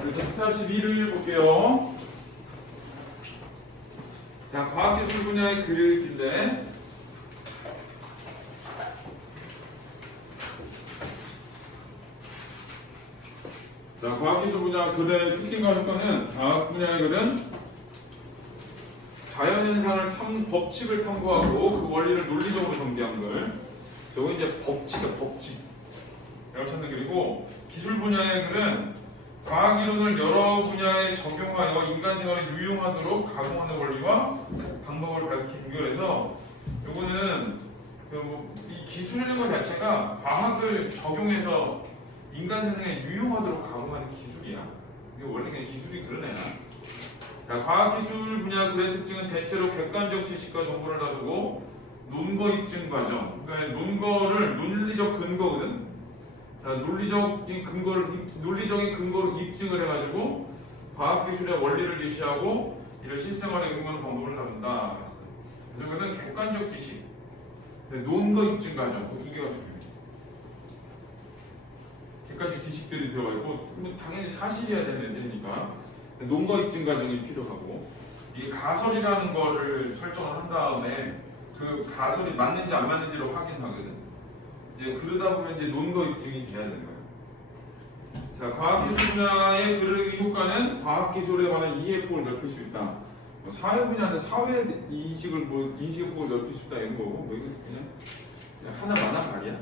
우리 142를 볼게요. 자, 과학기술 분야의 교육인데 자, 과학기술 분야 교대의 특징과 효과는 과학 분야의 글은 자연현상을 법칙을 탐구하고 그 원리를 논리적으로 전개한 걸 저거 이제 법칙이야, 법칙 이렇게 찾는 글이고, 기술 분야의 글은 과학 이론을 여러 분야에 적용하여 인간 생활에 유용하도록 가공하는 원리와 방법을 밝힌 결에서 요거는 이 기술이라는 것 자체가 과학을 적용해서 인간 세상에 유용하도록 가공하는 기술이야. 이게 원래 그냥 기술이 그런 애야. 자, 과학기술 분야 글의 특징은 대체로 객관적 지식과 정보를 다루고 논거 입증 과정. 그러니까 논거를 논리적 근거거든. 자, 논리적인 근거로 입증을 해가지고 과학기술의 원리를 제시하고 이를 실생활에 응용하는 방법을 다룬다. 그래서 그는 객관적 지식, 논거 입증 과정 그 두 개가 중요해. 객관적 지식들이 들어가 있고, 당연히 사실이어야 되는 애들이니까 논거 입증 과정이 필요하고, 이 가설이라는 거를 설정을 한 다음에 그 가설이 맞는지 안 맞는지를 확인하거든. 이제 그러다 보면 이제 논거 입증이 돼야 되는 거예요. 자, 과학기술 분야의 그런 효과는 과학기술에 관한 이해 폭을 넓힐 수 있다. 뭐 사회 분야는 사회 인식의 폭을 넓힐 수 있다 이런 거고, 뭐 이거 그냥 하나마나 말이야.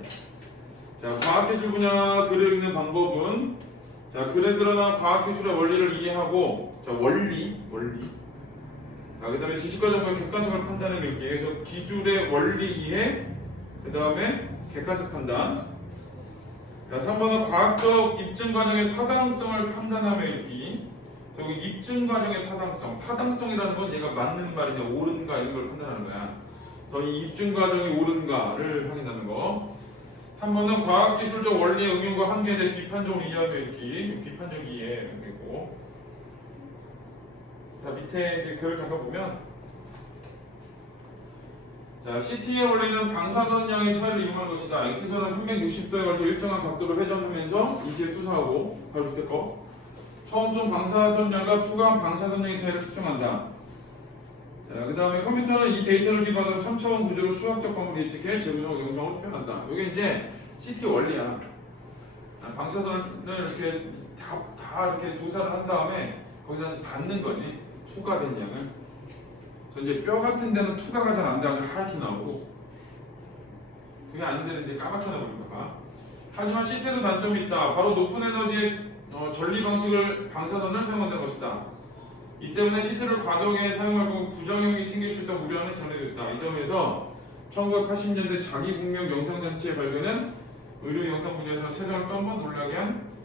자, 과학기술 분야 글을 읽는 방법은, 자, 글에 드러난 과학기술의 원리를 이해하고, 자, 원리. 자, 그 다음에 지식과 정보의 객관성을 판단을 읽기. 그래서 기술의 원리 이해, 그 다음에 객관적 판단. 자, 3번은 과학적 입증 과정의 타당성을 판단하며 읽기. 여기 입증 과정의 타당성. 타당성이라는 건 얘가 맞는 말이냐, 옳은가 이런 걸 판단하는 거야. 저희 입증 과정이 옳은가를 확인하는 거. 3번은 과학기술적 원리의 응용과 한계에 대해 비판적으로 이해하며 읽기. 비판적 이해이고. 자, 밑에 글을 잠깐 보면, 자, CT의 원리는 방사선량의 차이를 이용하는 것이다. X선을 360도에 걸쳐 일정한 각도로 회전하면서 이지에 투사하고, 바로 밑에 거. 처음 쏜 방사선량과 투과한 방사선량의 차이를 측정한다. 자, 그 다음에 컴퓨터는 이 데이터를 기반으로 3차원 구조로 수학적 방법을 예측해 재구성 영상으로 표현한다. 이게 이제 CT 원리야. 방사선을 이렇게 다 이렇게 조사를 한 다음에 거기서 받는 거지. 투과된 양을. 그래서 이제 뼈 같은 데는 투과가 잘 안 돼가지고 하얗게 나오고, 그게 아닌 데는 이제 까맣게 나오니까. 하지만 CT에도 단점이 있다. 바로 높은 에너지의 전리 방식을 방사선을 사용한다는 것이다. 이 때문에 CT를 과도하게 사용하고 부작용이 생길 수 있다고 우려하는 견해도 있다. 이 점에서 1980년대 자기공명 영상장치의 발견은 의료 영상 분야에서 세상을 또 한 번 놀라게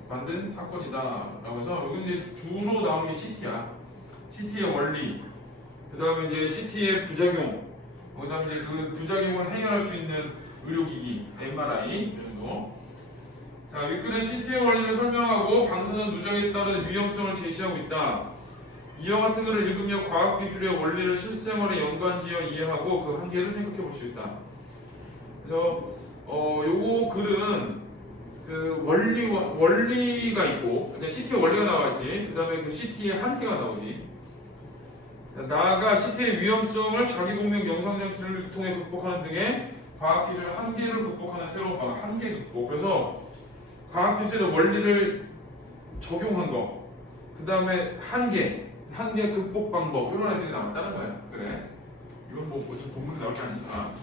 만든 사건이다. 라고 해서 여기 이제 주로 나오는 게 CT야. CT의 원리, 그 다음에 이제 CT의 부작용, 그 다음에 이제 그 부작용을 해결할 수 있는 의료기기, MRI 이런 거. 자, 윗글은 CT의 원리를 설명하고 방사선 누적에 따른 위험성을 제시하고 있다. 이와 같은 글을 읽으며 과학기술의 원리를 실생활에 연관지어 이해하고 그 한계를 생각해 볼 수 있다. 그래서 요거 글은 그 원리가 있고, 근데 CT의 원리가 나왔지. 그 다음에 그 CT의 한계가 나오지. 나아가 CT의 위험성을 자기공명 영상장치를 통해 극복하는 등의 과학기술의 한계를 극복하는 새로운 방법, 한계 극복. 그래서 과학기술의 원리를 적용한 거, 그 다음에 한계 극복 방법, 이런 애들이 나왔다는 거야. 그래. 이건 뭐 어차피 본문에 나올 게 아니니까.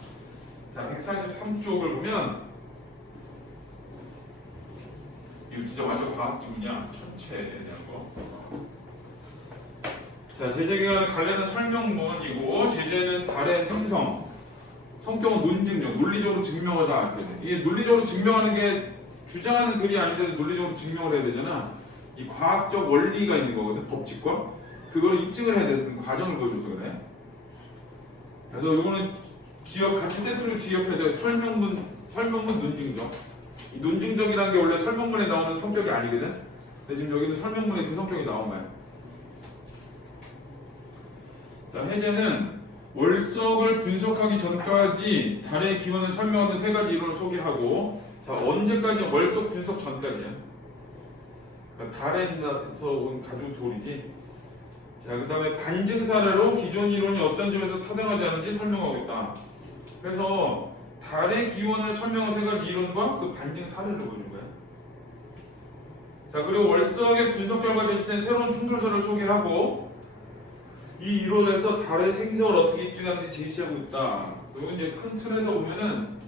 자, 143쪽을 보면, 이거 진짜 완전 과학적이냐? 천체에 대한 거. 자, 제재가 관련한 설명문이고, 제재는 달의 생성, 성격은 논증적, 논리적으로 증명하다. 이게 논리적으로 증명하는 게 주장하는 글이 아닌데 논리적으로 증명을 해야 되잖아. 이 과학적 원리가 있는 거거든, 법칙과. 그걸 입증을 해야 되는 과정을 보여줘서 그래. 그래서 이거는 같이 세트로 기억해야 돼. 설명문, 논증적. 이 논증적이라는 게 원래 설명문에 나오는 성격이 아니거든. 근데 지금 여기는 설명문에 그 성격이 나온 거야. 자, 해제는 월석을 분석하기 전까지 달의 기원을 설명하는 세 가지 이론을 소개하고, 자, 언제까지? 월석 분석 전까지야. 그러니까 달에서 온 가죽 돌이지. 자, 그 다음에 반증 사례로 기존 이론이 어떤 점에서 타당하지 않은지 설명하고 있다. 그래서 달의 기원을 설명한 세 가지 이론과 그 반증 사례를 보여준 거야. 자, 그리고 월석의 분석 결과 제시된 새로운 충돌설을 소개하고 이 이론에서 달의 생성을 어떻게 입증하는지 제시하고 있다. 그리고 이제 큰 틀에서 보면은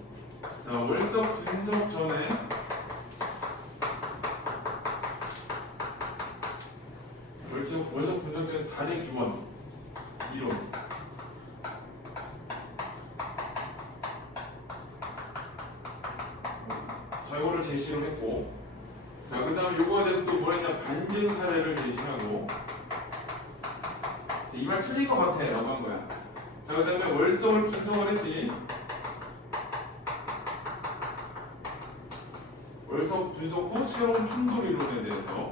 자, 월석 분석 전에 월석 분석 전에 달의 기원 이론. 자, 이거를 제시를 했고, 자, 그 다음에 요거에 대해서 또 뭐랬냐, 반증 사례를 제시하고, 이 말 틀린 것 같아 라고 한 거야. 자, 그 다음에 월성을 분석을 했지. 월석 분석 후 새로운 충돌 이론에 대해서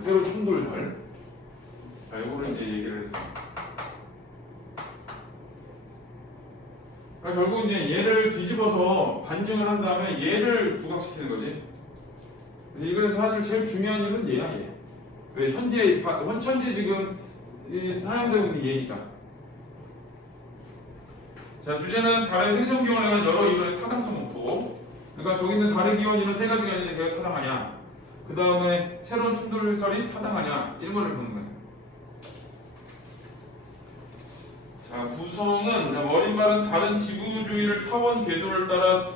새로운 충돌설, 자, 요거를 이제 얘기를 했어. 그러니까 결국 이제 얘를 뒤집어서 반증을 한 다음에 얘를 부각시키는 거지. 이거에서 사실 제일 중요한 일은 얘야, 얘. 그래, 현재 지금 사용되고 있는 얘니까. 자, 주제는 달의 생성 기원에 관한 여러 이론의 타당성 검토. 그러니까 저기 있는 달의 기원 이론 세 가지가 있는데 걔가 타당하냐? 그 다음에 새로운 충돌설이 타당하냐? 이런 거를 보는 거야. 자, 구성은 머릿말은 다른 지구주위를 타원 궤도를 따라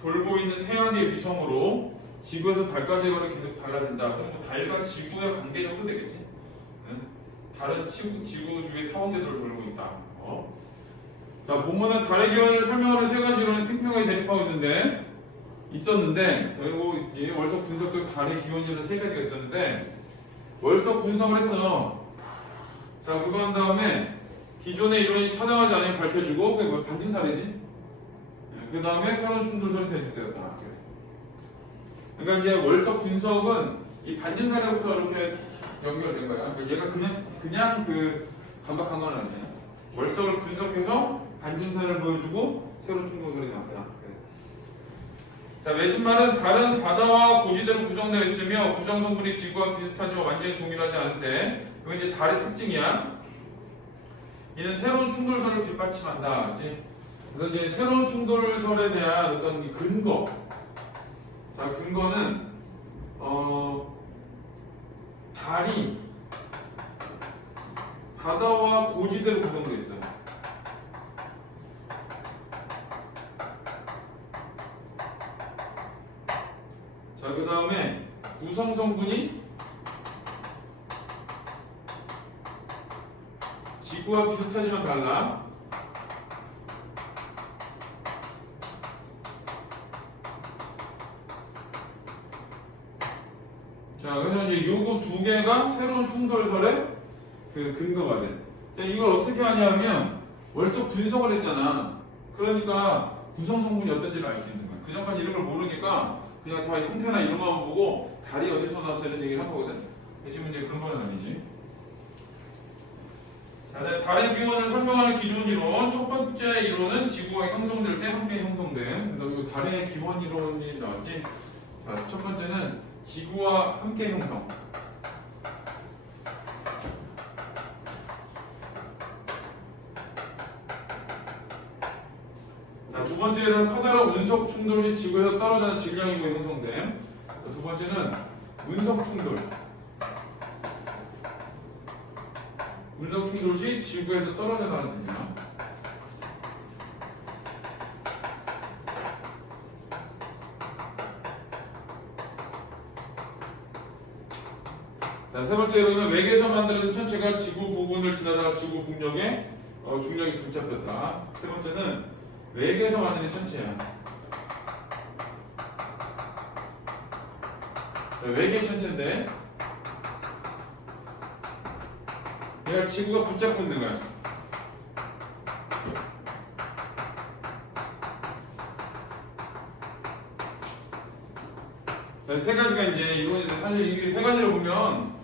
돌고 있는 태양계 위성으로 지구에서 달까지의 거리가 계속 달라진다. 그래서 뭐 달과 지구의 관계 정도 되겠지. 다른 지구 주위의 타원 궤도를 돌고 있다. 자, 본문은 달의 기원을 설명하는 세 가지 이론의 팽팽하게 대립하고 있었는데 결국 있지. 월석 분석적 달의 기원 이론 세 가지가 있었는데 월석 분석을 했어. 자, 그거 한 다음에 기존의 이론이 타당하지 않으면 밝혀주고 그게 뭐 반증 사례지. 그 다음에 새로운 충돌설이 대립되었다. 그러니까 이제 월석 분석은 이 반증 사례부터 이렇게 연결된 거야. 그러니까 얘가 그냥 그 반박한 건 아니야. 월석을 분석해서 반증 사례를 보여주고 새로운 충돌설이 나왔다. 자, 맺은말은 다른 바다와 고지대로 구성되어 있으며 구성 성분이 지구와 비슷하지만 완전히 동일하지 않은데 이건 이제 달의 특징이야. 이는 새로운 충돌설을 뒷받침한다. 그치? 그래서 이제 새로운 충돌설에 대한 어떤 이 근거. 자, 근거는 달이 바다와 고지대로 구성되어 있어요. 자, 그 다음에 구성 성분이 지구와 비슷하지만 달라. 자, 그래서 이제 요거 두 개가 새로운 충돌설의 그 근거가 돼. 자, 이걸 어떻게 하냐면 월석 분석을 했잖아. 그러니까 구성 성분이 어떤지를 알 수 있는 거야. 그 전까지 이런 걸 모르니까 그냥 다 형태나 이런 것만 보고 달이 어디서 나왔어 이런 얘기를 한 거거든. 지금 이제 그런 건 아니지. 자, 달의 기원을 설명하는 기존 이론. 첫 번째 이론은 지구가 형성될 때 함께 형성된. 그래서 이 달의 기원 이론이 나왔지. 자, 첫 번째는 지구와 함께 형성. 자, 두 번째는 커다란 운석 충돌 시 지구에서 떨어지는 질량이 형성됨. 두 번째는 운석 충돌. 운석 충돌 시 지구에서 떨어져 나가는 질량. 자, 세 번째로는 외계에서 만들어진 천체가 지구 부근을 지나다가 지구 북녘에 중력이 붙잡혔다. 세 번째는 외계에서 만드는 천체야. 자, 외계 천체인데 얘가 지구가 붙잡고 있는 거야. 자, 세 가지가 이제 이론인데 사실 이게 세 가지를 보면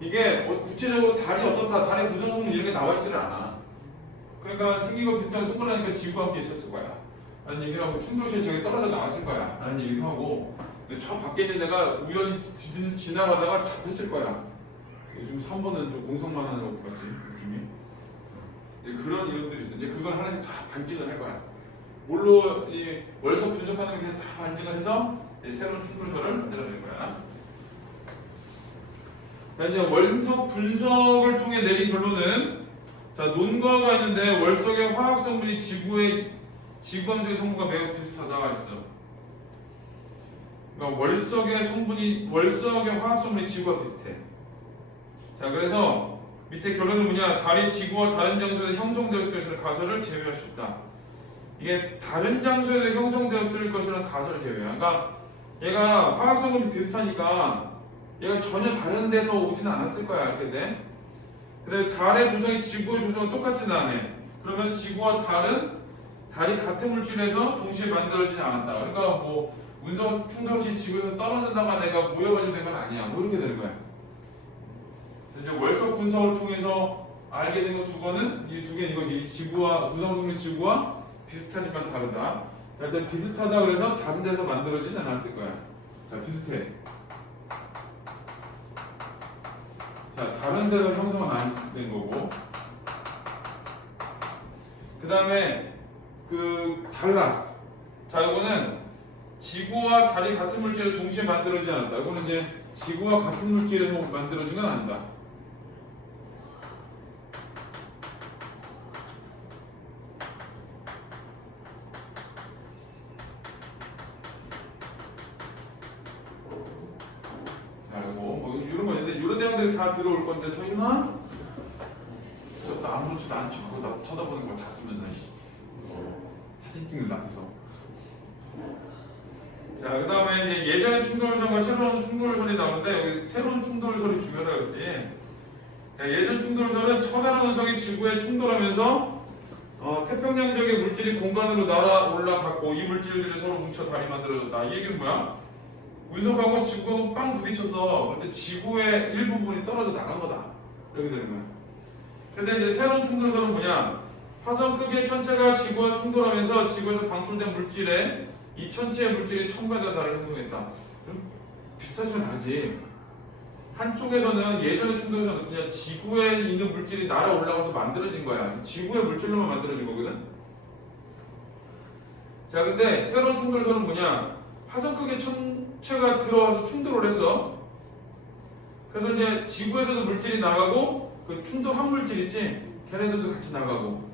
이게 구체적으로 달이 어떻다, 달의 구성 성분 이런 게 나와 있지를 않아. 그러니까 생긴 거 비슷하게 동그라니까 지구와 함께 있었을 거야. 라는 얘기를 하고 충돌시에 저기 떨어져 나왔을 거야 라는 얘기도 하고 저 밖에 있는 애가 우연히 지나가다가 잡혔을 거야. 요즘 3번은 좀 공성만 하는 것 같지 느낌이. 이제 그런 이론들이 있어. 이제 그걸 하나씩 다 반증을 할 거야. 뭘로 이 월석 분석하는 게 다 반증을 해서 새로운 충돌설을 만들어낼 거야. 자, 이제 월석 분석을 통해 내린 결론은 자 논거가 있는데 월석의 화학 성분이 지구함수의 성분과 매우 비슷하다 했어. 그러니까 월석의 화학 성분이 지구와 비슷해. 자 그래서 밑에 결론은 뭐냐? 달이 지구와 다른 장소에서 형성되었을 것이라는 가설을 제외할 수 있다. 이게 다른 장소에서 형성되었을 것이라는 가설을 제외해. 그러니까 얘가 화학 성분이 비슷하니까 얘가 전혀 다른 데서 오지는 않았을 거야. 이렇게 돼. 근데 달의 조성이 지구의 조성과 똑같이 나네. 그러면 지구와 달이 같은 물질에서 동시에 만들어지지 않았다. 그러니까 뭐 운석 충돌시 지구에서 떨어진다가 내가 모여가지고 된 건 아니야. 뭐 이렇게 되는 거야. 그래서 이제 월석 분석을 통해서 알게 된 거 두 번은 이 두 개는 이거지. 지구와 구성성분이 지구와 비슷하지만 다르다. 자, 일단 비슷하다 그래서 다른 데서 만들어지지 않았을 거야. 자, 비슷해. 자, 다른 데서 형성은 안 된 거고. 그 다음에 달라. 자, 이거는 지구와 달이 같은 물질을 동시에 만들어지지 않았다. 이거는 이제 지구와 같은 물질에서 만들어진 건 아니다. 자, 이거 뭐 이런 거 있는데 이런 내용들이 다 들어올 건데 설마? 저도 아무렇지도 않죠. 그거 나 쳐다보는 거 잤으면서 사진 찍는 앞에서. 자, 그 다음에 이제 예전의 충돌설과 새로운 충돌설이 나오는데 여기 새로운 충돌설이 중요하다 그랬지. 자, 예전 충돌설은 커다란 운석이 지구에 충돌하면서 태평양 지역의 물질이 공간으로 날아 올라갔고 이 물질들이 서로 뭉쳐 달이 만들어졌다. 이 얘기는 뭐야? 운석하고 지구하고 빵 부딪혔어. 근데 지구의 일부분이 떨어져 나간 거다. 이렇게 되는 거야. 근데 이제 새로운 충돌설은 뭐냐? 화성 크기의 천체가 지구와 충돌하면서 지구에서 방출된 물질에 이 천체의 물질이 첨가된 달을 형성했다. 비슷하지만 다르지. 한쪽에서는 예전의 충돌에서는 그냥 지구에 있는 물질이 날아 올라가서 만들어진 거야. 지구의 물질로만 만들어진 거거든. 자, 근데 새로운 충돌설은 뭐냐? 화성 크기의 천체가 들어와서 충돌을 했어. 그래서 이제 지구에서도 물질이 나가고 그 충돌한 물질 있지? 걔네들도 같이 나가고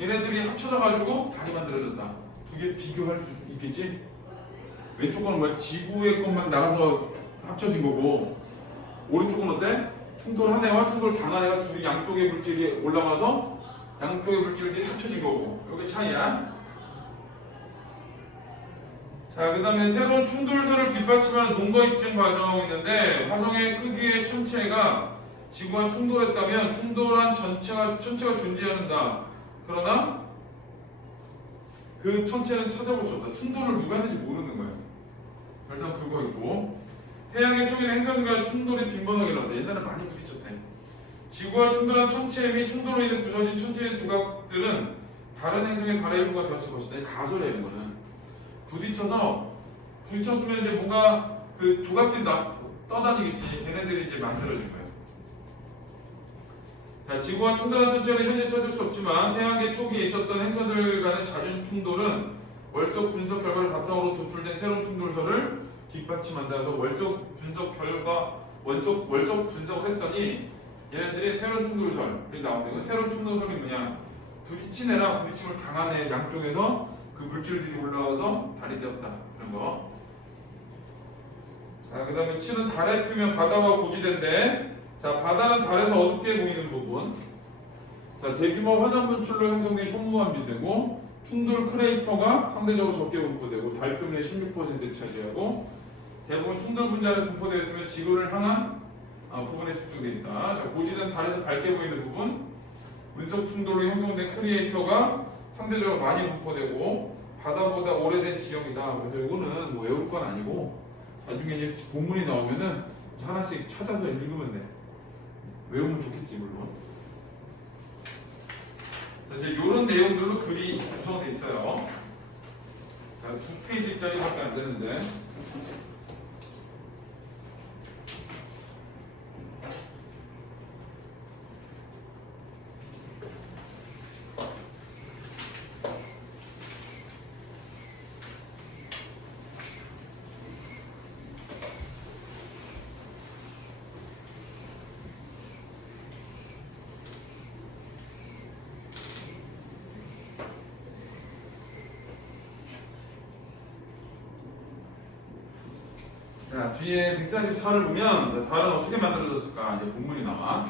얘네들이 합쳐져 가지고 달이 만들어졌다. 두 개 비교할 수 있겠지? 왼쪽 거는 뭐 지구의 것만 나가서 합쳐진 거고 오른쪽은 어때? 충돌한 애와 충돌 당한 애가 둘이 양쪽의 물질이 올라가서 양쪽의 물질들이 합쳐진 거고 이게 차이야. 자, 그 다음에 새로운 충돌설을 뒷받침하는 논거 입증 과정하고 있는데 화성의 크기의 천체가 지구와 충돌했다면 충돌한 천체가 존재한다. 그러나 그 천체는 찾아볼 수 없다. 충돌을 누가 했는지 모르는 거야. 일단 그거 있고 태양의 초기는 행성과 충돌이 빈번하게 일어났다. 옛날에 많이 부딪혔대. 지구와 충돌한 천체 및 충돌로 인해 부서진 천체의 조각들은 다른 행성의 달의 일부가 되었을 것이다. 가설이야 이런 거는. 부딪혔으면 이제 뭔가 그 조각들이 떠다니겠지. 걔네들이 이제 만들어진 거야. 자, 지구와 충돌한 천체는 현재 찾을 수 없지만 태양계 초기에 있었던 행성들 간의 잦은 충돌은 월석 분석 결과를 바탕으로 도출된 새로운 충돌설을 뒷받침한다. 그래서 월석 분석을 했더니 얘네들이 새로운 충돌설이 나온다. 새로운 충돌설이 뭐냐? 부딪힌 애랑 부딪힘을 당한 애 양쪽에서 그 물질들이 올라와서 달이 되었다. 이런 거. 자, 그 다음에 7은 달의 표면 바다와 고지대인데 자, 바다는 달에서 어둡게 보이는 부분. 자, 대규모 화산 분출로 형성된 현무암 비대고 충돌 크레이터가 상대적으로 적게 분포되고 달 표면의 16% 차지하고 대부분 충돌 분자에 분포되어 있으면 지구를 향한 부분에 집중되어 있다. 자, 고지대는 달에서 밝게 보이는 부분. 운석 충돌로 형성된 크레이터가 상대적으로 많이 분포되고 바다보다 오래된 지형이다. 그래서 이거는 뭐 외울 건 아니고 나중에 이제 본문이 나오면은 하나씩 찾아서 읽으면 돼. 외우면 좋겠지 물론. 자, 이제 이런 내용들로 글이 구성되어 있어요. 자, 2페이지짜리밖에 안 되는데. 자, 뒤에 144를 보면 자, 달은 어떻게 만들어졌을까? 이제 본문이 나와.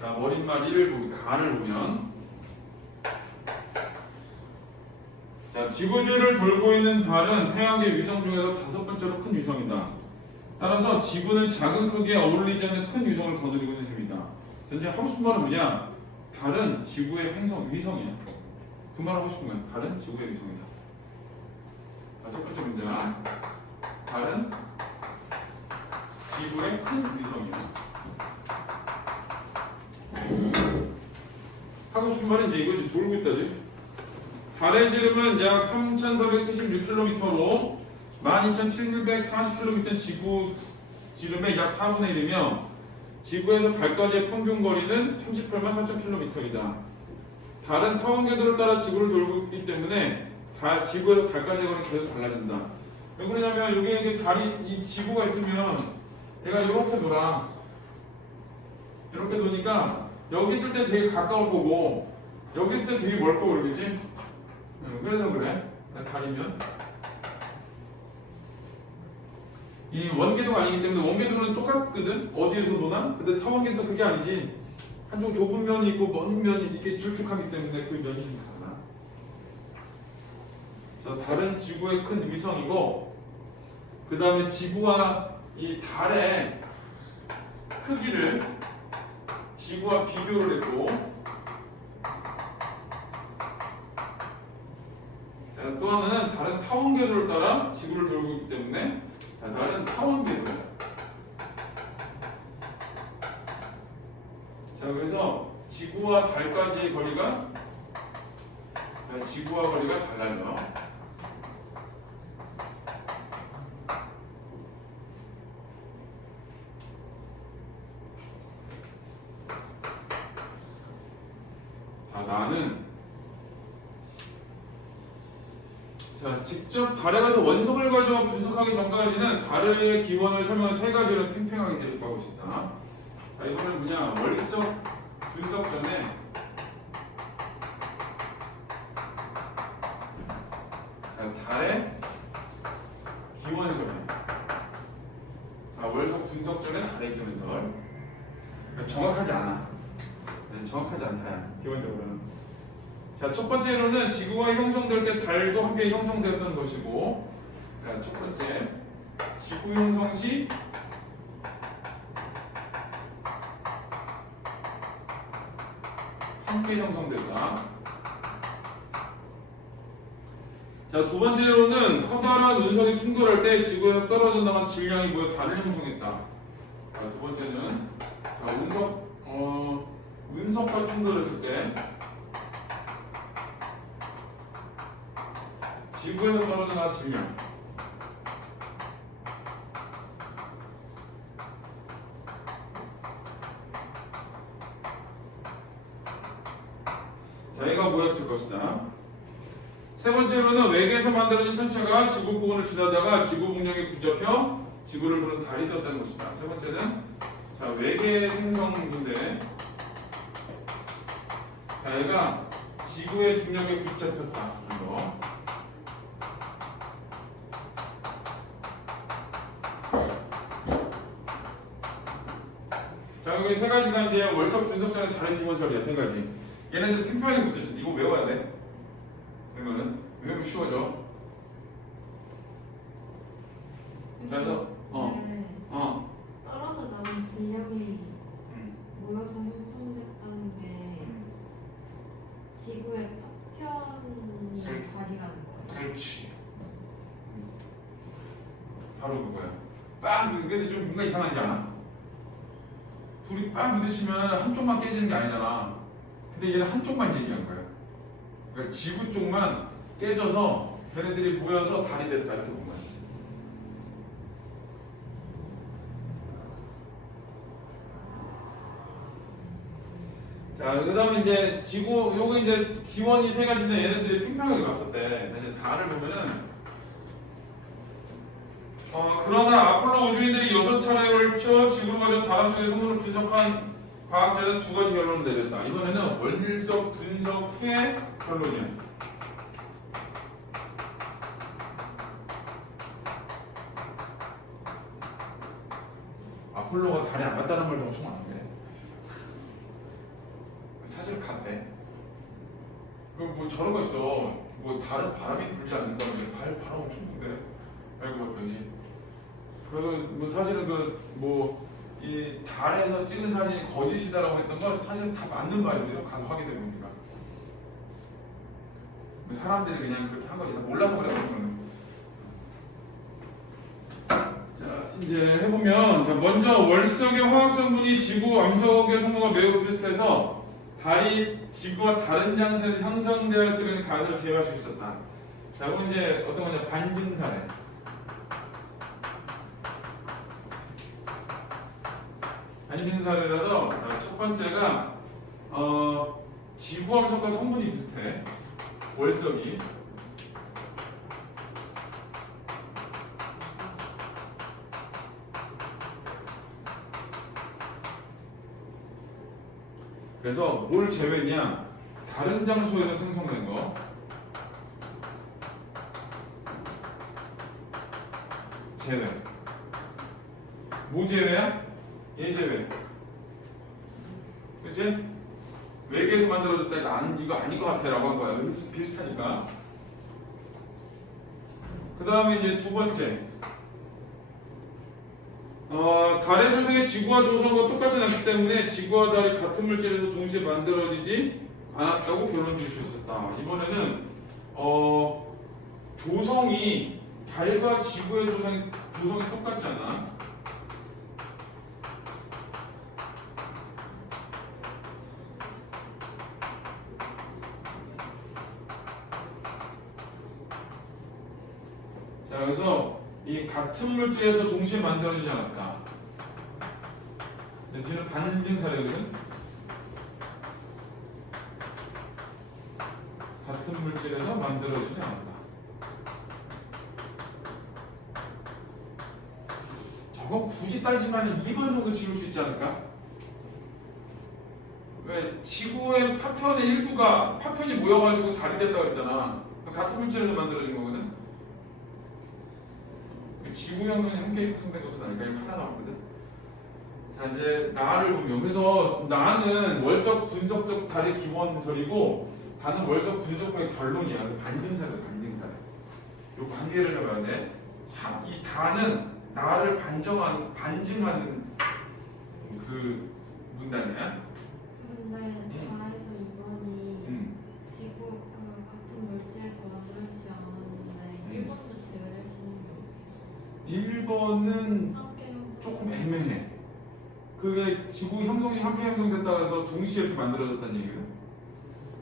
자, 머릿말 1을 보기, 간을 보면 자, 지구주를 돌고 있는 달은 태양계 위성 중에서 5번째로 큰 위성이다. 따라서 지구는 작은 크기에 어울리지 않는 큰 위성을 거느리고 있는 셈이다. 전체 하고 싶은 말은 뭐냐? 달은 지구의 위성이야. 그 말 하고 싶은 거야. 달은 지구의 위성이다. 자, 첫 번째 문제야. 달은 지구의 큰 위성이야. 하고 싶은 말은 이제 이거지. 돌고 있다지. 달의 지름은 약 3,476km로 12,740km 지구 지름의 약 4분의 1이며 지구에서 달까지의 평균 거리는 38만 4,000km이다. 달은 타원 궤도를 따라 지구를 돌고 있기 때문에 지구에서 달까지의 거리는 계속 달라진다. 왜 그러냐면 여기 이게 달이 이 지구가 있으면 얘가 이렇게 돌아. 이렇게 도니까 여기 있을 때 되게 가까울 거고 여기 있을 때 되게 멀 거고 그러겠지? 그래서 그래. 달이면 이 원궤도가 아니기 때문에 원궤도는 똑같거든. 어디에서 보나? 근데 타원궤도는 그게 아니지. 한쪽 좁은 면이 있고 먼 면이 이게 길쭉하기 때문에 그 면이 좀 달라. 그래서 달은 지구의 큰 위성이고 그 다음에 지구와 이 달의 크기를 지구와 비교를 했고 또 하나는 다른 타원 궤도를 따라 지구를 돌고 있기 때문에 달은 타원 궤도야. 자, 그래서 지구와 달까지의 거리가 지구와 거리가 달라져. 자, 나는 직접 달에 가서 원석을 가져와 분석하기 전까지는 달의 기원을 설명한 세 가지를 팽팽하게 대립하고 있다. 자, 이번엔 뭐냐? 월석 분석 전에 달의 기원설이야. 자, 월석 분석 전에 달의 기원설. 정확하지 않아. 정확하지 않다. 기본적으로는. 자, 첫 번째로는 지구가 형성될 때 달도 함께 형성되었던 것이고, 자, 첫 번째 지구 형성 시 함께 형성됐다. 자, 두 번째로는 커다란 운석이 충돌할 때 지구에서 떨어져 나간 질량이 모여 달을 형성했다. 자, 두 번째는 운석과 충돌했을 때 지구에서 떨어져 나간 질량. 자, 얘가 뭐였을 것이다. 세 번째로는 외계에서 만들어진 천체가 지구 부근을 지나다가 지구 북녘에 붙잡혀 지구를 부른 달이 되었다는 것이다. 세 번째는 자, 외계 생성인데 자, 얘가 지구의 중력에 붙잡혔다. 이거. 자, 여기 세 가지가 이제 월석 분석전의 다른 기본설이야. 세 가지. 얘네들 팽팽하게 붙었지. 이거 외워야 돼. 그러면은 외우면 쉬워져. 그래서 떨어져 나온 질량이 모여서 형성됐다는 게 지구의 파편이 달이라는 거야. 그렇지. 바로 그거야. 빵 근데 좀 뭔가 이상하지 않아? 둘이 빵 부딪히면 한쪽만 깨지는 게 아니잖아. 근데 얘는 한쪽만 얘기한 거예요. 그러니까 지구 쪽만 깨져서 걔네들이 모여서 달이 됐다 이렇게 본 거예요. 자, 그 다음에 이제 지구, 요거 이제 기원이 세 가지인데 얘네들이 팽팽하게 갔었대. 이제 달을 보면은, 그러나 아폴로 우주인들이 6차례에 걸쳐 지구로 가져온 다람 속의 성분을 분석한 과학자들은 두 가지 결론을 내렸다. 이번에는 원일석 분석 후의 결론이야. 아폴로가 달에 안 갔다는 말도 엄청 많은데. 사실 갔대. 뭐 저런 거 있어. 뭐 다른 바람이 불지 않는다는데 바람 엄청 분대. 알고 봤더니. 그래서 뭐 사실은 이 달에서 찍은 사진이 거짓이다라고 했던 건 사실 다 맞는 말이거든요. 가서 확인해 보니까. 사람들이 그냥 그렇게 한 거지. 다 몰라서 그래 그러는. 자 이제 해보면 자 먼저 월석의 화학 성분이 지구 암석의 성분과 매우 비슷해서 달이 지구와 다른 장소에서 형성되어 수 있는 가설을 제외할 수 있었다. 자 그럼 이제 어떤 거냐 반증 사례. 반증 사례라서 자, 첫 번째가 지구 암석과 성분이 비슷해. 월석이. 그래서 뭘 제외냐? 다른 장소에서 생성된 거. 제외. 뭐 제외야? 얘 제외. 그치? 외계에서 만들어졌다. 이거 아닌 것 같아 라고 한 거야. 비슷하니까. 그 다음에 이제 두 번째. 달의 조성이 지구와 조성과 똑같지 않기 때문에 지구와 달이 같은 물질에서 동시에 만들어지지 않았다고 결론 줄 수 있었다. 이번에는 조성이 달과 지구의 조성이 똑같지 않아. 자, 그래서 이 같은 물질에서 동시에 만들어지지 않았다. 뒤는 반증 사례거든. 같은 물질에서 만들어지지 않았다. 저거 굳이 따지면 2번 정도 지울 수 있지 않을까? 왜 지구의 파편의 일부가 파편이 모여가지고 달이 됐다고 했잖아. 같은 물질에서 만들어진 거거든. 지구 형성이 함께 형성된 것은 아닐까? 이거 하나 나오거든. 자 이제 나를 보면 그래서 나는 월석 분석적 달의 기원설이고 다는 월석 분석 후의 결론이야. 반증사래, 반증사래. 요 관계를 잡아야 돼. 이 다는 나를 반증하는 그 문단이야. 근데 다에서 2번이 지구 같은 물질에서 만들어지지 않았는데 1번도 제외를 했으면 1번은 함께 형성. 조금 애매해. 그게 지구 형성이 함께 형성됐다고 해서 동시에 이렇게 만들어졌다는 얘기거든.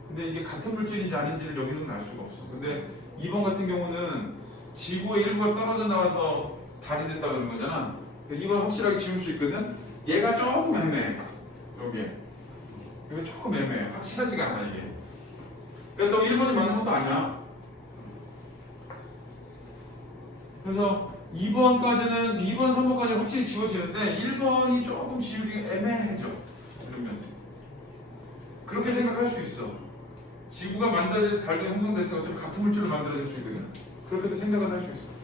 근데 이게 같은 물질인지 아닌지를 여기서는 알 수가 없어. 근데 2번 같은 경우는 지구의 일부가 떨어져 나와서 달이 됐다 그런 거잖아. 2번 확실하게 지울 수 있거든. 얘가 조금 애매해. 여기에. 여기 조금 애매해. 확실하지가 않아 이게. 그러니까 또 1번이 맞는 것도 아니야. 그래서 2번까지는 2번, 3번까지는 확실히 지워지는데 1번이 조금 지우기가 애매해져. 그러면 그렇게 생각할 수 있어. 지구가 만들어질 달도 형성됐어. 어차피 같은 물질로 만들어질 수 있거든. 그렇게도 생각을 할 수 있어.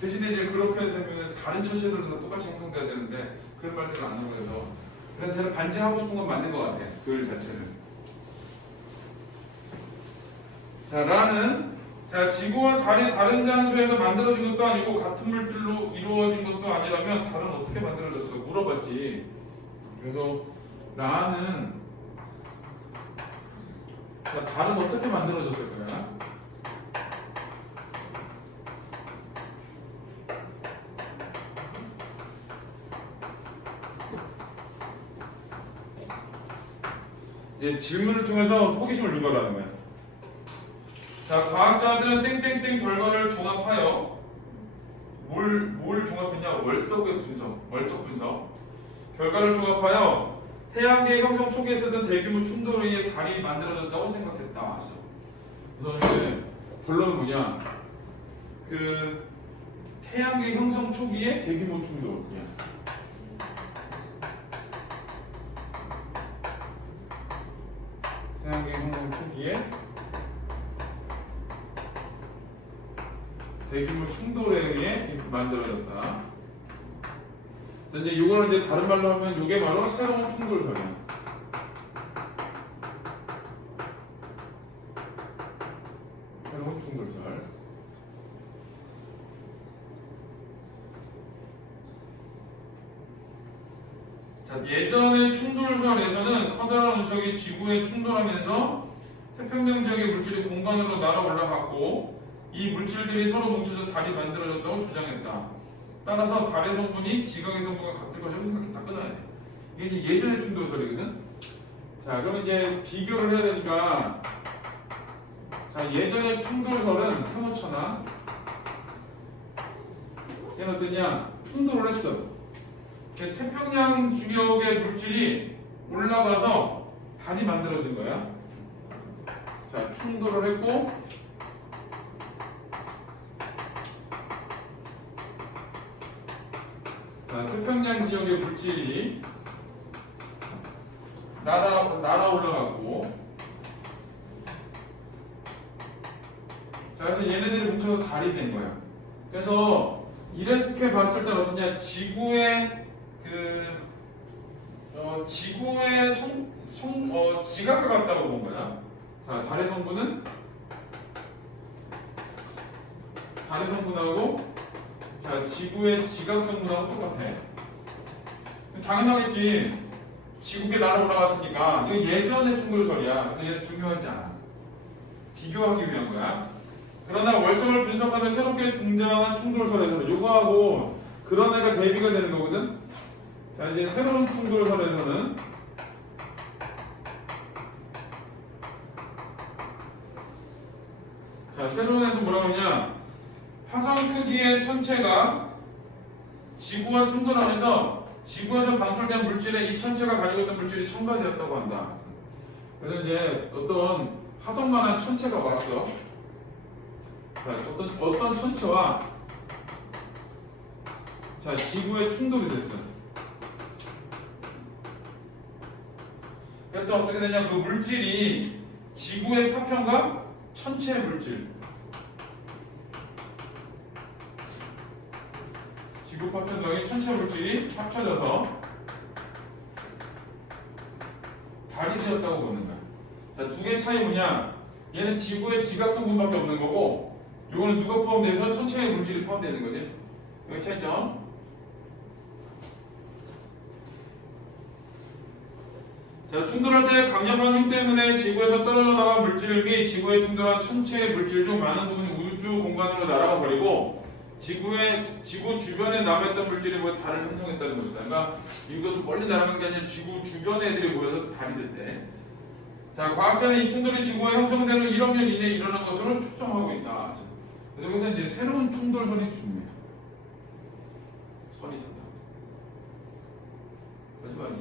대신에 이제 그렇게 되면 다른 천체들도 똑같이 형성돼야 되는데 그런 말들은 안 나오고 해서 그냥 제가 반증하고 싶은 건 맞는 것 같아. 그 자체는. 자, 라는 자, 지구와 달이 다른 장소에서 만들어진 것도 아니고 같은 물질로 이루어진 것도 아니라면 달은 어떻게 만들어졌어? 물어봤지. 그래서 나는 자, 달은 어떻게 만들어졌을 거야? 이제 질문을 통해서 호기심을 유발하는 거야. 자, 과학자들은 땡땡땡 결과를 종합하여 뭘 종합했냐? 월석 분석. 결과를 종합하여 태양계 형성 초기에 쓰던 대규모 충돌에 의해 달이 만들어졌다고 생각했다. 그래서 이제 결론은 뭐냐? 그 태양계 형성 초기에 대규모 충돌이야. 태양계 형성 초기에 대규모 충돌에 의해 만들어졌다. 그래서 이제 이거를 이제 다른 말로 하면 이게 바로 새로운 충돌설이야. 새로운 충돌설. 자, 예전의 충돌설에서는 커다란 운석이 지구에 충돌하면서 태평양 지역의 물질이 공간으로 날아 올라갔고 이 물질들이 서로 뭉쳐져 달이 만들어졌다고 주장했다. 따라서 달의 성분이 지각의 성분과 같을 것이라고 생각했다. 끊어야 돼. 이게 이제 예전의 충돌설이거든. 자, 그럼 이제 비교를 해야 되니까, 자, 예전의 충돌설은 세모천하. 얘는 어떠냐? 충돌을 했어. 태평양 주역의 물질이 올라가서 달이 만들어진 거야. 자, 충돌을 했고, 자, 태평양 지역의 물질이 날아 올라갔고, 자, 그래서 얘네들이 뭉쳐서 달이 된 거야. 그래서 이렇게 봤을 때 어떠냐? 지구의 지각과 같다고 본 거야. 자, 달의 성분은 달의 성분하고 자, 지구의 지각 성분하고 똑같아. 당연하겠지. 지구에 날아 올라갔으니까 이거 예전의 충돌설이야. 그래서 얘는 중요하지 않아. 비교하기 위한 거야. 그러나 월성을 분석하며 새롭게 등장한 충돌설에서는 이거하고 그런 애가 대비가 되는 거거든. 자, 이제 새로운 충돌설에서는 자, 새로운 애에서 뭐라고 하냐? 화성 크기의 천체가 지구와 충돌하면서 지구에서 방출된 물질에 이 천체가 가지고 있던 물질이 첨가되었다고 한다. 그래서 이제 어떤 화성만한 천체가 왔어. 자, 어떤 천체와 자, 지구에 충돌이 됐어. 그래서 어떻게 되냐? 그 물질이 지구의 파편과 천체의 물질, 지구 파편성이 천체 물질이 합쳐져서 달이 되었다고 보는 거야. 자, 두 개의 차이 뭐냐? 얘는 지구의 지각 성분밖에 없는 거고, 요거는 누가 포함돼서 천체의 물질이 포함되는 거지. 여기 차이점. 자, 충돌할 때 강력한 힘 때문에 지구에서 떨어져 나간 물질이 지구에 충돌한 천체의 물질 중 많은 부분이 우주 공간으로 날아가 버리고 지구 주변에 남아있던 물질이 모여 달을 형성했다는 것이다. 그러니까 이것은 멀리 날아간 게 아니라 지구 주변에 애들이 모여서 달이 됐대. 자, 과학자는 이 충돌이 지구에 형성되는 1억 년 이내에 일어난 것으로 추정하고 있다. 그래서 여기서 이제 새로운 충돌선이 중요해. 선이 있었다. 하지만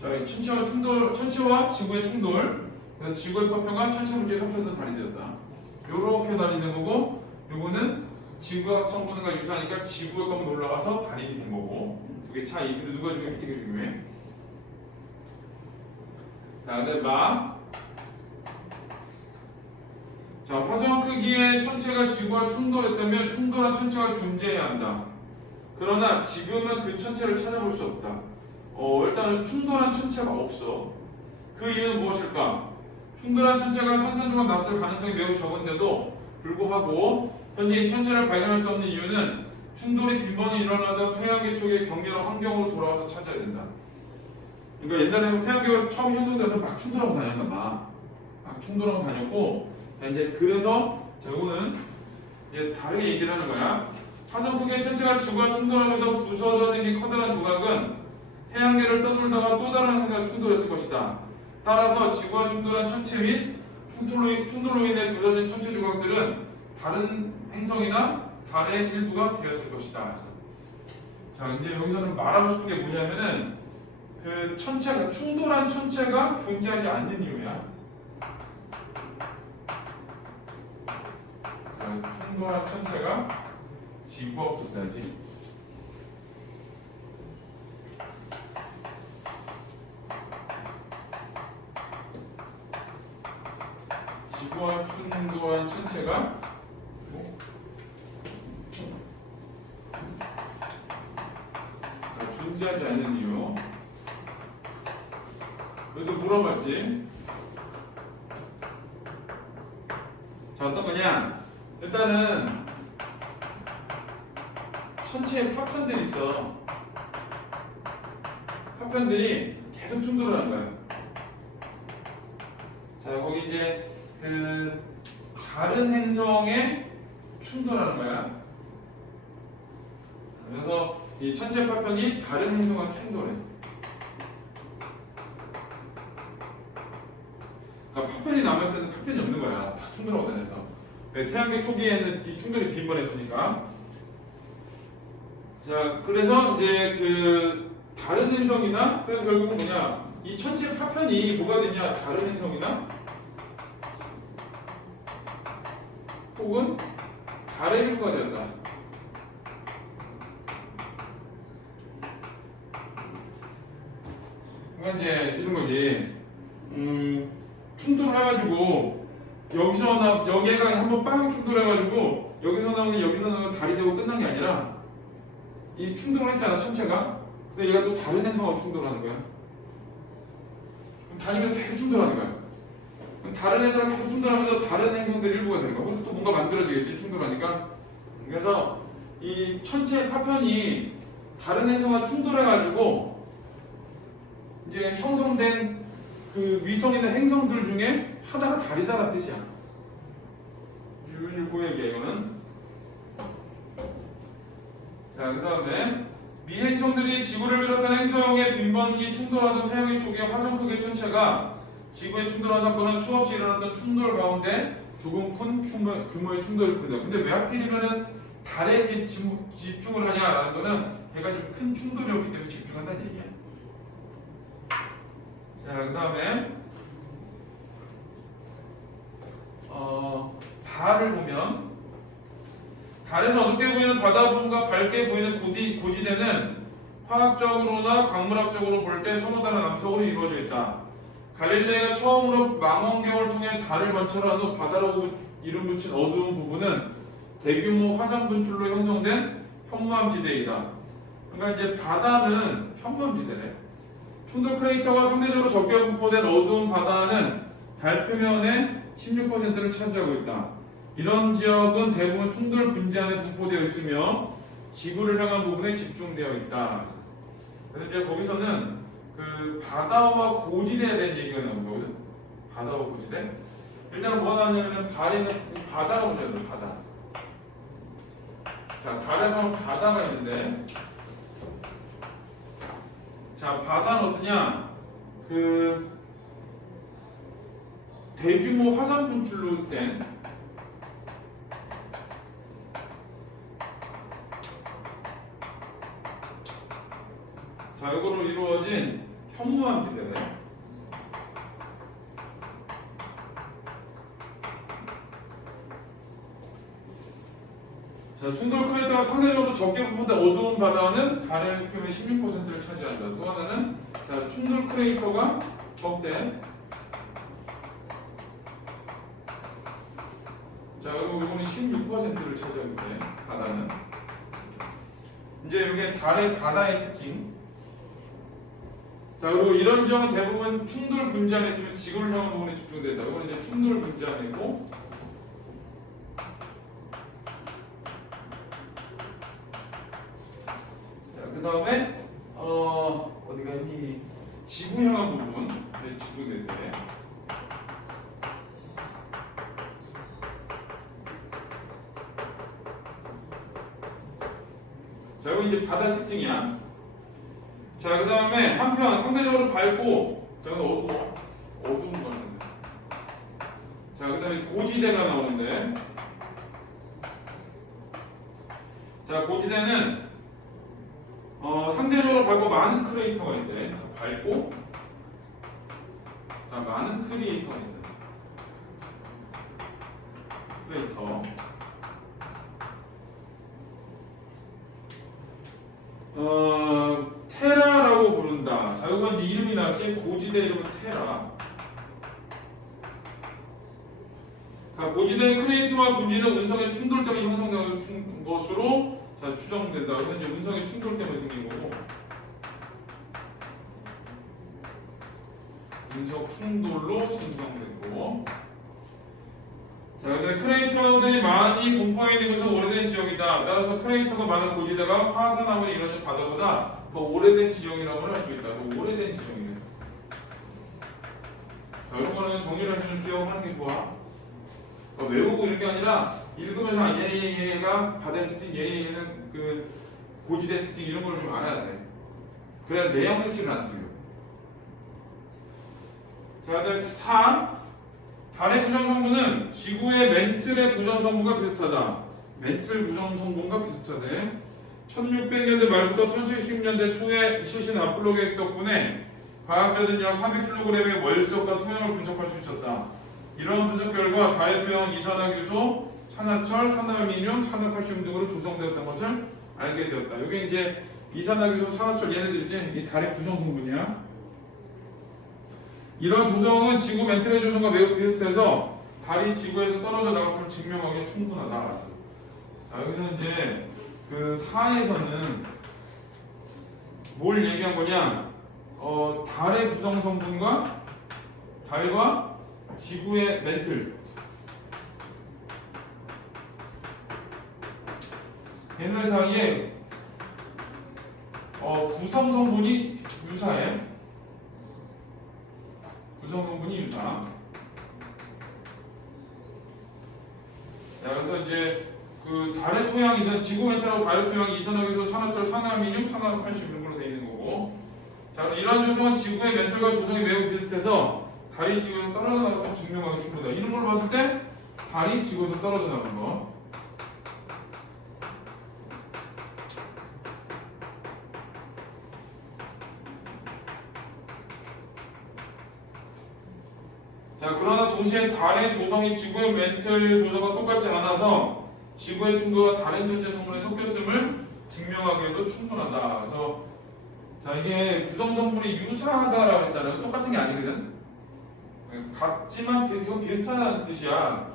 자, 천체와 지구의 충돌. 그래서 지구의 파편과 천체 물질이 합쳐서 달이 되었다. 요렇게 달리는 거고, 요거는 지구학 성분과 유사하니까 지구의 값은 올라가서 달이 된 거고. 두 개 차이. 근데 누가 중요해? 되게 중요해. 자, 근데 자, 화성 크기의 천체가 지구와 충돌했다면 충돌한 천체가 존재해야 한다. 그러나 지금은 그 천체를 찾아볼 수 없다. 일단은 충돌한 천체가 없어. 그 이유는 무엇일까? 충돌한 천체가 산산조각 났을 가능성이 매우 적은데도 불구하고 현재 이 천체를 발견할 수 없는 이유는 충돌이 빈번히 일어나던 태양계 쪽의 격렬한 환경으로 돌아와서 찾아야 된다. 그러니까 옛날에는 태양계가 처음 형성돼서 막 충돌하고 다녔단 막 충돌하고 다녔고, 이제 그래서 이거는 이제 다르게 얘기를 하는 거야. 화성 크기의 천체가 지구와 충돌하면서 부서져 생긴 커다란 조각은 태양계를 떠돌다가 또 다른 행사가 충돌했을 것이다. 따라서 지구와 충돌한 천체 및 충돌로 인해 부서진 천체 조각들은 다른 행성이나 달의 일부가 되었을 것이다. 자, 이제 여기서는 말하고 싶은 게 뭐냐면은 그 천체가 충돌한 천체가 존재하지 않는 이유야. 자, 충돌한 천체가 지구하고도 써야지. 지구와 충돌한 천체가 존재하지 않는 이유. 여기도 물어봤지. 자, 어떤 거냐? 일단은 천체에 파편들이 있어. 파편들이 계속 충돌을 하는 거야. 자, 거기 이제 그 다른 행성에 충돌하는 거야. 그래서 이 천체 파편이 다른 행성과 충돌해. 그러니까 파편이 남아있을 때는 파편이 없는 거야. 다 충돌하고 다녀서. 태양계 초기에는 이 충돌이 빈번했으니까. 자, 그래서 이제 그 다른 행성이나 그래서 결국은 뭐냐? 이 천체 파편이 뭐가 되냐? 다른 행성이나 혹은 달의 일부가 되었다. 그러니까 이제 이런 거지. 충돌을 해가지고 여기가 한번 빵 충돌해가지고 여기서 나오는 달이 되고 끝난 게 아니라 이 충돌을 했잖아 천체가. 근데 얘가 또 다른 행성하고 충돌하는 거야. 그럼 다니면서 계속 충돌하는 거야. 그럼 다른 애들하고 계속 충돌하면서 다른 행성들의 일부가 되는 거야. 그래서 또 뭔가 만들어지겠지 충돌하니까. 그래서 이 천체 파편이 다른 행성과 충돌해가지고 이제 형성된 그 위성이나 행성들 중에 하나가 달이다라는 뜻이야. 그 얘기야 이거는. 자, 그 다음에 미행성들이 지구를 비롯한 행성의 빈번히 충돌하던 태양의 초기의 화성 크기의 천체가 지구에 충돌한 사건은 수없이 일어났던 충돌 가운데 조금 큰 규모의 충돌일 뿐이다. 근데 왜 하필이면은 달에 집중을 하냐라는 거는 걔가 좀 큰 충돌이었기 때문에 집중한다는 얘기야. 자, 그 다음에 달을 보면 달에서 어둡게 보이는 바다 부분과 밝게 보이는 고지대는 화학적으로나 광물학적으로 볼 때 서로다른 암석으로 이루어져 있다. 갈릴레이가 처음으로 망원경을 통해 달을 관찰한 후 바다라고 이름 붙인 어두운 부분은 대규모 화산 분출로 형성된 현무암지대이다. 그러니까 이제 바다는 현무암지대래. 충돌 크레이터가 상대적으로 적게 분포된 어두운 바다는 달 표면의 16%를 차지하고 있다. 이런 지역은 대부분 충돌 분지 안에 분포되어 있으며 지구를 향한 부분에 집중되어 있다. 그래서 이제 거기서는 그 바다와 고지대에 대한 얘기가 나온 거거든. 바다와 고지대. 일단은 뭐가 나오냐면 달에는 바다가 먼저 나와요. 바다. 자, 달에 가면 바다가 있는데, 자, 바다는 어떠냐? 그 대규모 화산 분출로 된 자, 이거로 이루어진 현무암지대네. 자, 충돌 크레이터가 상대적으로 적게 분포된 어두운 바다는 달의 표면 16%를 차지한다. 또 하나는 자, 충돌 크레이터가 적대. 자, 이거는 16%를 차지하고 있네. 바다는. 이제 이게 달의 바다의 특징. 자, 그리고 이런 지역은 대부분 충돌 분지 안에 있으면 지구를 향한 부분에 집중된다. 이거는 이제 충돌 분지 안에 있고. 자, 그 다음에 어디가 있니? 지구 향한 부분에 집중된대. 자, 이건 이제 바다 특징이야. 자, 그 다음에 한편 상대적으로 밝고, 자, 이건 고지대가 나오는데, 자, 고지대는 상대적으로 밝고 많은 크레이터가 있대. 자, 밝고 자, 많은 크리에이터가 있어요. 크리에이터. 테라라고 부른다. 자, 이건 이제 이름이 나왔지. 고지대 이름은 테라. 자, 고지대 크레이트와 분지는 운석의 충돌 때문에 형성된 것으로 자, 추정된다. 그래서 이제 운석의 충돌 때문에 생긴 거고. 운석 충돌로 생성됐고. 자, 그다음에 크레이터들이 많이 분포해 있는 것은 오래된 지역이다. 따라서 크레이터가 많은 고지대가 화산암을 이루어진 바다보다 더 오래된 지형이라고 할 수 있다. 더 오래된 지형이네. 자, 이런 거는 정리를 하시면 기억하는 게 좋아. 외우고 이런 게 아니라 읽으면서 얘가 바다의 특징, 얘는 그 고지대 특징 이런 걸 좀 알아야 돼. 그래야 내용 일치를 안 틀려. 자, 그다음에 4. 달의 구성 성분은 지구의 멘틀의 구성 성분과 비슷하다. 멘틀 구성 성분과 비슷하대. 1600년대 말부터 1710년대 초에 실신 아폴로 계획 덕분에 과학자들은 약 300kg의 월석과 토양을 분석할 수 있었다. 이러한 분석 결과 달의 토양은 이산화규소, 산화철, 산화알루미늄, 산화칼슘 등으로 조성되었다는 것을 알게 되었다. 이게 이제 이산화규소, 산화철 얘네들이지 이 달의 구성 성분이야. 이런 조성은 지구 멘틀의 조성과 매우 비슷해서 달이 지구에서 떨어져 나갔음을 증명하기에 충분하다. 자, 여기는 이제 그 4에서는 뭘 얘기한 거냐? 달의 구성 성분과 달과 지구의 멘틀 얘네 사이에 구성 성분이 유사해. 구성 성분이 유사. 자, 그래서 이제 그 달의 토양이든 지구 멘틀하고 달의 토양이 이산화규소, 산화철, 산화알루미늄, 산화칼슘 이런 걸로 되어 있는 거고. 자, 이러한 조성은 지구의 멘틀과 조성이 매우 비슷해서 달이 지구에서 떨어져 나가서 증명하기 충분하다. 이런 걸 봤을 때 달이 지구에서 떨어져 나간 거. 자, 그러나 동시에 달의 조성이 지구의 멘틀 조성과 똑같지 않아서 지구의 충돌과 다른 천체 성분이 섞였음을 증명하기에도 충분하다. 그래서 자, 이게 구성 성분이 유사하다라고 했잖아요. 똑같은 게 아니거든. 같지만 이건 비슷하다는 뜻이야.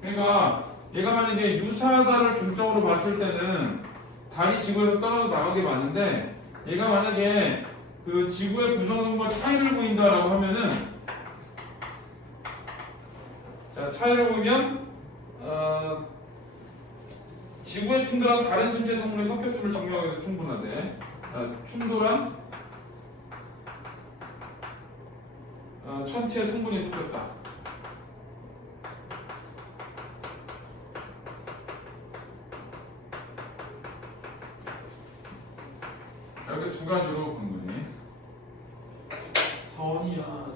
그러니까 얘가 만약에 유사하다를 중점으로 봤을 때는 달이 지구에서 떨어져 나간 게 맞는데, 얘가 만약에 그 지구의 구성 성분과 차이를 보인다라고 하면은, 자, 차이를 보면 지구의 충돌한 다른 천체 성분이 섞였음을 증명하기도 충분하대. 충돌한 천체 성분이 섞였다. 이렇게 두 가지로 보는 거지. 선이야.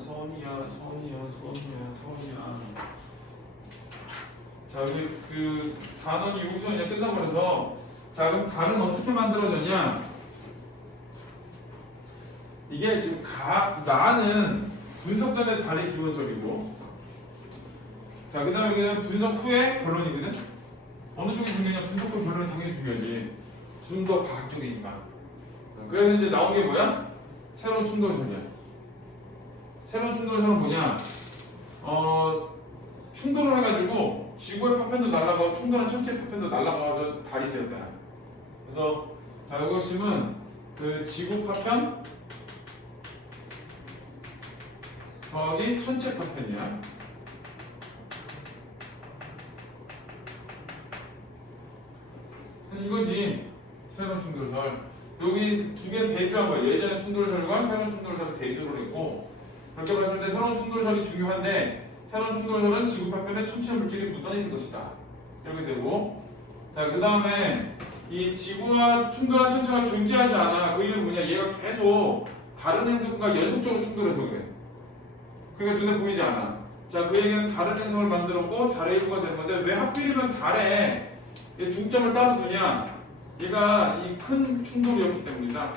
자, 여기 그 단원이 여기서 이제 끝나버려서, 자, 그럼 달은 어떻게 만들어졌냐? 이게 지금 나는 분석 전에 달의 기본설이고, 자, 그 다음에 여기는 분석 후에 결론이거든? 어느 쪽이 중요하냐? 분석 후 결론이 당연히 중요하지. 좀 더 과학적이니까. 그래서 이제 나온 게 뭐야? 새로운 충돌설이야. 새로운 충돌설은 뭐냐? 충돌을 해가지고 지구의 파편도 날아가고 충돌한 천체 파편도 날아가서 달이 되었다. 그래서 자, 이거 보시면 그 지구 파편 더하기 천체 파편이야. 이거지. 새로운 충돌설. 여기 두 개 대조한 거야. 예전의 충돌설과 새로운 충돌설을 대조를 했고, 그렇게 봤을 때 새로운 충돌설이 중요한데, 새로운 충돌설은 지구 파편에 천체 물질이 묻어있는 것이다. 이렇게 되고, 자, 그 다음에 이 지구와 충돌한 천체가 존재하지 않아. 그 이유는 뭐냐? 얘가 계속 다른 행성과 연속적으로 충돌해서 그래. 그러니까 눈에 보이지 않아. 자, 그 얘기는 달의 행성을 만들었고 달의 일부가 되는 건데 왜 하필이면 달에 중점을 따로 두냐? 얘가 이 큰 충돌이었기 때문이다.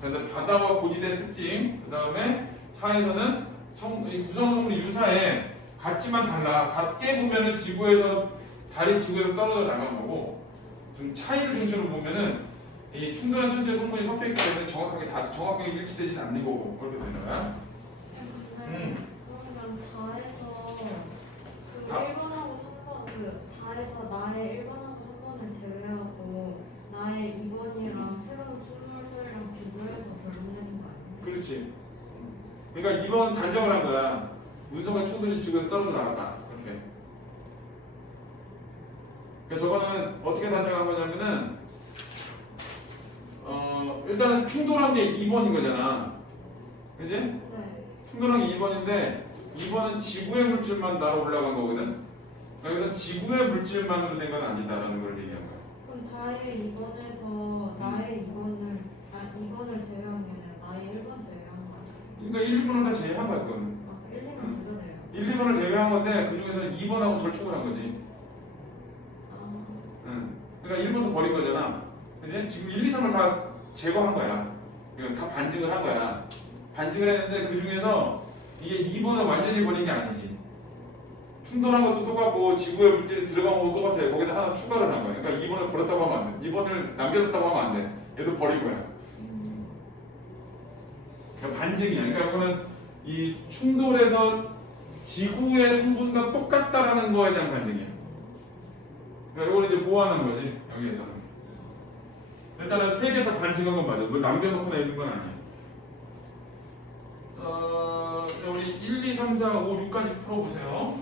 그래서 바다와 고지대 특징, 그 다음에 사에서는 이 구성성분이 유사해. 같지만 달라. 같게 보면은 지구에서 달이 지구에서 떨어져 나간 거고, 좀 차이를 중심으로 보면은 이 충돌한 천체의 성분이 섞여 있기 때문에 정확하게 일치되지는 않는 거고 그렇게 되는 거야. 그러면 다에서 그 다. 1번하고 3번 다에서 나의 1번하고 3번을 제외하고 나의 2번이랑 새로운 출몰설이랑 비교해서 결론 내는 거 아니야? 그렇지. 그러니까 이번 단정을 한 거야. 운석과 충돌이 지구에서 떨어져 나간다. 이렇게. 그래서 저거는 어떻게 단정한 거냐면은 일단은 충돌한 게 2번인 거잖아. 그지? 네. 충돌한 게 2번인데 2번은 지구의 물질만 날아 올라간 거거든. 그래서 지구의 물질만으로 된 건 아니다라는 걸 얘기한 거야. 그럼 다의 2번에서 나의 2번을 제외한 게 아니라 나의 1번 제외한 거 아니야? 그러니까 1, 2번을 다 제외한 거야 그거는. 1, 2번 주소돼요. 1, 2번을 제외한 건데 그 중에서는 2번하고 절충을 한 거지. 그러니까 1번도 버린 거잖아. 그지? 지금 1, 2, 3을 다 제거한 거야. 이거 다 반증을 한 거야. 반증을 했는데 그 중에서 이게 2번을 완전히 버린 게 아니지. 충돌한 것도 똑같고 지구의 물질이 들어간 것도 똑같아. 거기다 하나 추가를 한 거야. 그러니까 2번을 버렸다고 하면 안 돼. 2번을 남겨뒀다고 하면 안 돼. 얘도 버린 거야. 그러니까 반증이야. 그러니까 이거는 이 충돌에서 지구의 성분과 똑같다라는 거에 대한 반증이야. 그러니까 이거는 이제 보호하는 거지. 여기에서는. 일단은 세 개 다 반증한 건 맞아. 뭘 남겨놓고 내는 건 아니야. 자, 우리 1, 2, 3, 4, 5, 6까지 풀어보세요.